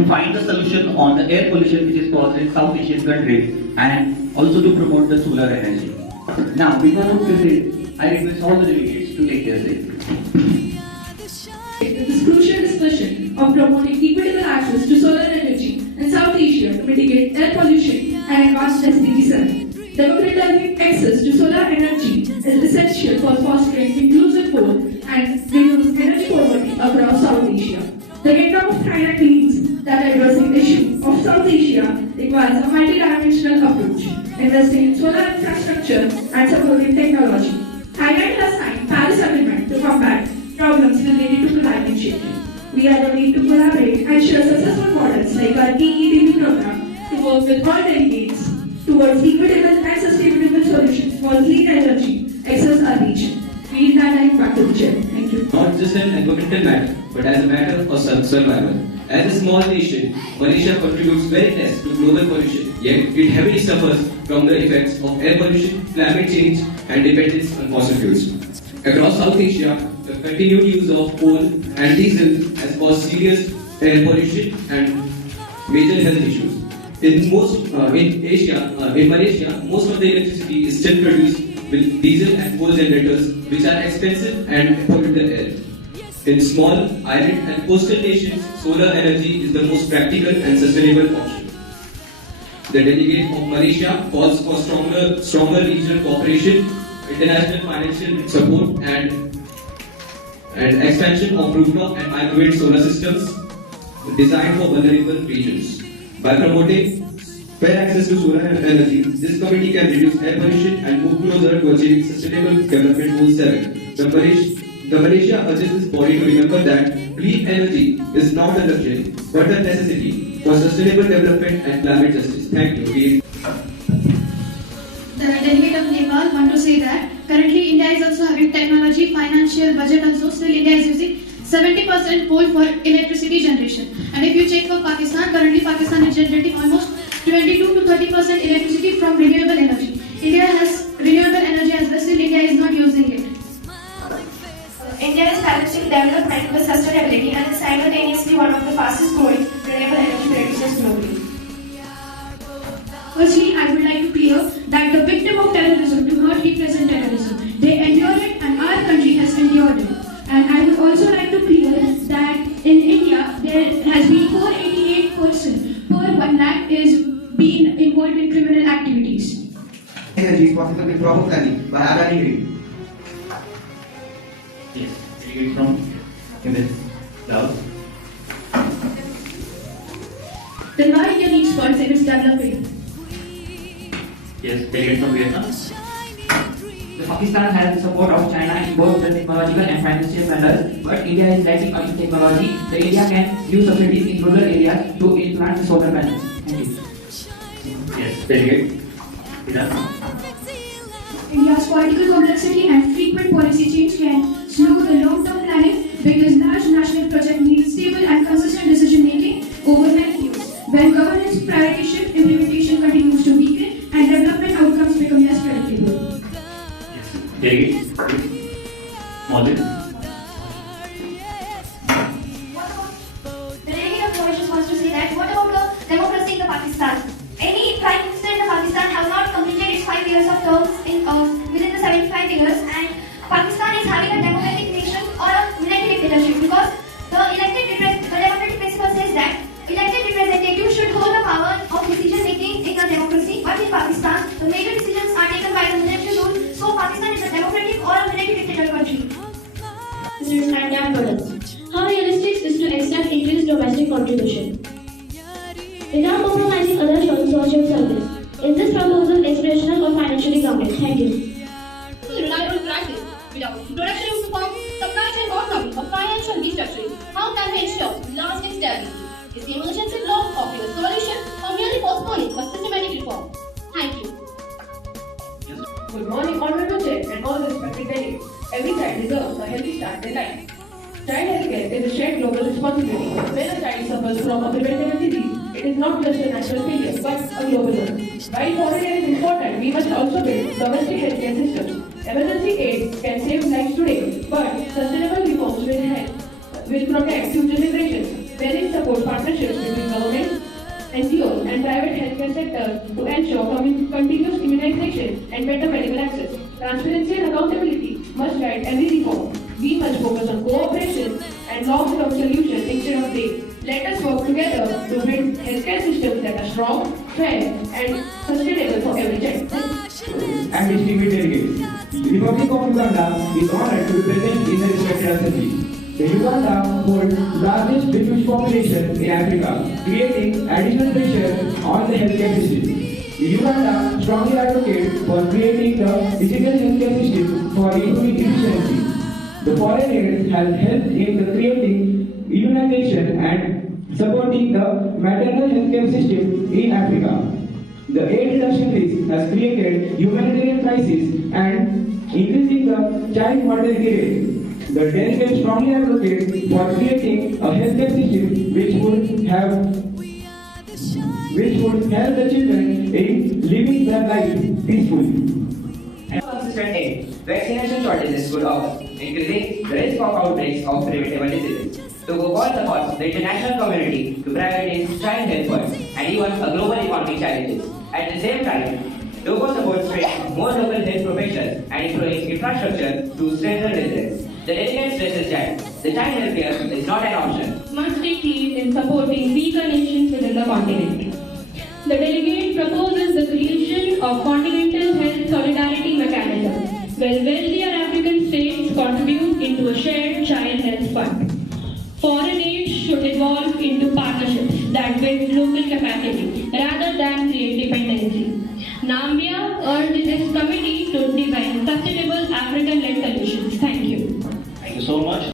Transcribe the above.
to find the solution on the air pollution which is caused in South Asian countries and also to promote the solar energy. Now, before we proceed, I request all the delegates to take their seat. This crucial discussion of promoting equitable access to solar energy in South Asia to mitigate air pollution and advance SDG 7. Democratizing access to solar energy is essential for fostering inclusive growth and reduce energy poverty across South Asia. The kingdom of Thailand believes that addressing the issue of South Asia requires a multi-dimensional approach, investing in solar infrastructure and supporting technology. Thailand has signed Paris Agreement to combat problems related to climate change. We are ready to collaborate and share successful models like our EEDB program to work with all delegates towards equitable and sustainable solutions for clean energy across our region. We will hand back to the chair. Thank you. Not just an environmental matter, but as a matter of survival. As a small nation, Malaysia contributes very less to global pollution, yet it heavily suffers from the effects of air pollution, climate change, and dependence on fossil fuels. Across South Asia, the continued use of coal and diesel has caused serious air pollution and major health issues. In Malaysia, most of the electricity is still produced with diesel and coal generators, which are expensive and pollute the air. In small, island and coastal nations, solar energy is the most practical and sustainable option. The delegate of Malaysia calls for stronger regional cooperation, international financial support, and expansion of rooftop and microgrid solar systems designed for vulnerable regions. By promoting fair access to solar energy, this committee can reduce air pollution and move closer to achieving Sustainable Development Goal 7. The Malaysia urges this body to remember that clean energy is not a luxury, but a necessity for sustainable development and climate justice. Thank you. The delegate of Nepal want to say that currently India is also having technology, financial, budget also. Still India is using 70% coal for electricity generation. And if you check for Pakistan, currently Pakistan is generating almost 22 to 30% electricity from renewable energy. India has renewable energy as well, still India is not using it. India is balancing development with sustainability and is simultaneously one of the fastest growing renewable energy producers globally. Firstly, I would like to clear that the victim of terrorism do not represent terrorism. They endure it and our country has endured it. And I would also like to clear that in India, there has been 488 persons per 1 lakh is being involved in criminal activities. Energy is possible with proper planning by abandoning grid. Yes, delegate from Daund. Then why India needs funds in its development? Yes, delegate from Vietnam. Pakistan has the support of China in both the technological and financial matters, but India is lacking in technology. So India can use subsidies in rural areas to implant the solar panels. Thank you. Yes, delegate. India's political complexity and frequent policy change can slow the long-term planning because large national projects need stable and consistent decision-making over many years. When governance priority shift, implementation continues to weaken and development outcomes become less predictable. Delegate. Model. The delegate of Mauritius wants to say that what about the democracy in the Pakistan? Any prime minister in the Pakistan have not completed its 5 years of terms within the 75 years, and Pakistan is having a democratic nation or a military dictatorship because the democratic principle says that elected representatives should hold the power of decision making in a democracy, but in Pakistan the major decisions are taken by the military rule. So Pakistan is a democratic or a military dictator country. How realistic is to accept increased domestic contribution without compromising other social service? Is this proposal aspirational or financially grounded? Thank you. To rely on practice without introduction of reform, supply chain economy or financial restructuring, how can we ensure lasting stability? Is the emergency law offering a solution or merely postponing a systematic reform? Thank you. Good morning, Honorable Chair and all respected delegates. Every child deserves a healthy start in life. Child healthcare is a shared global responsibility. When a child suffers from a preventable disease, it is not just a natural failure, but a global one. While foreign aid is important, we must also build domestic healthcare systems. Emergency aid can save lives today, but sustainable reforms will protect future generations. Parents support partnerships between NGOs, and private healthcare sector to ensure continuous immunization and better medical access. Transparency and accountability must guide every reform. We must focus on cooperation and long-term solutions instead of debate. Let us work together to build healthcare systems that are strong, fair, and sustainable for every child. And distinguished delegates. The Republic of Uganda is honored to be present in the respected assembly. The Uganda holds the largest British population in Africa, creating additional pressure on the healthcare system. The Uganda strongly advocates for creating the digital healthcare system for improving efficiency. The foreign aid has helped in the creating immunization and supporting the maternal healthcare system in Africa. The aid reduction risk has created humanitarian crisis and increasing the child mortality rate. The delegates strongly advocate for creating a healthcare system which would help the children in living their life peacefully. Consistent aid, vaccination shortages could occur, increasing the risk of outbreaks of preventable diseases. Togo supports the international community to privatize child health funds and even a global economic challenges. At the same time, Togo supports training more local health professionals and improving infrastructure to strengthen resilience. The delegate stresses that the child health care is not an option. Must take lead in supporting weaker nations within the continent. The delegate proposes the creation of continental health solidarity mechanism, where wealthier African states contribute into a shared child health fund. Foreign aid should evolve into partnerships that build local capacity rather than create dependency. Nambia urged this committee to design sustainable African-led solutions. Thank you. Thank you so much.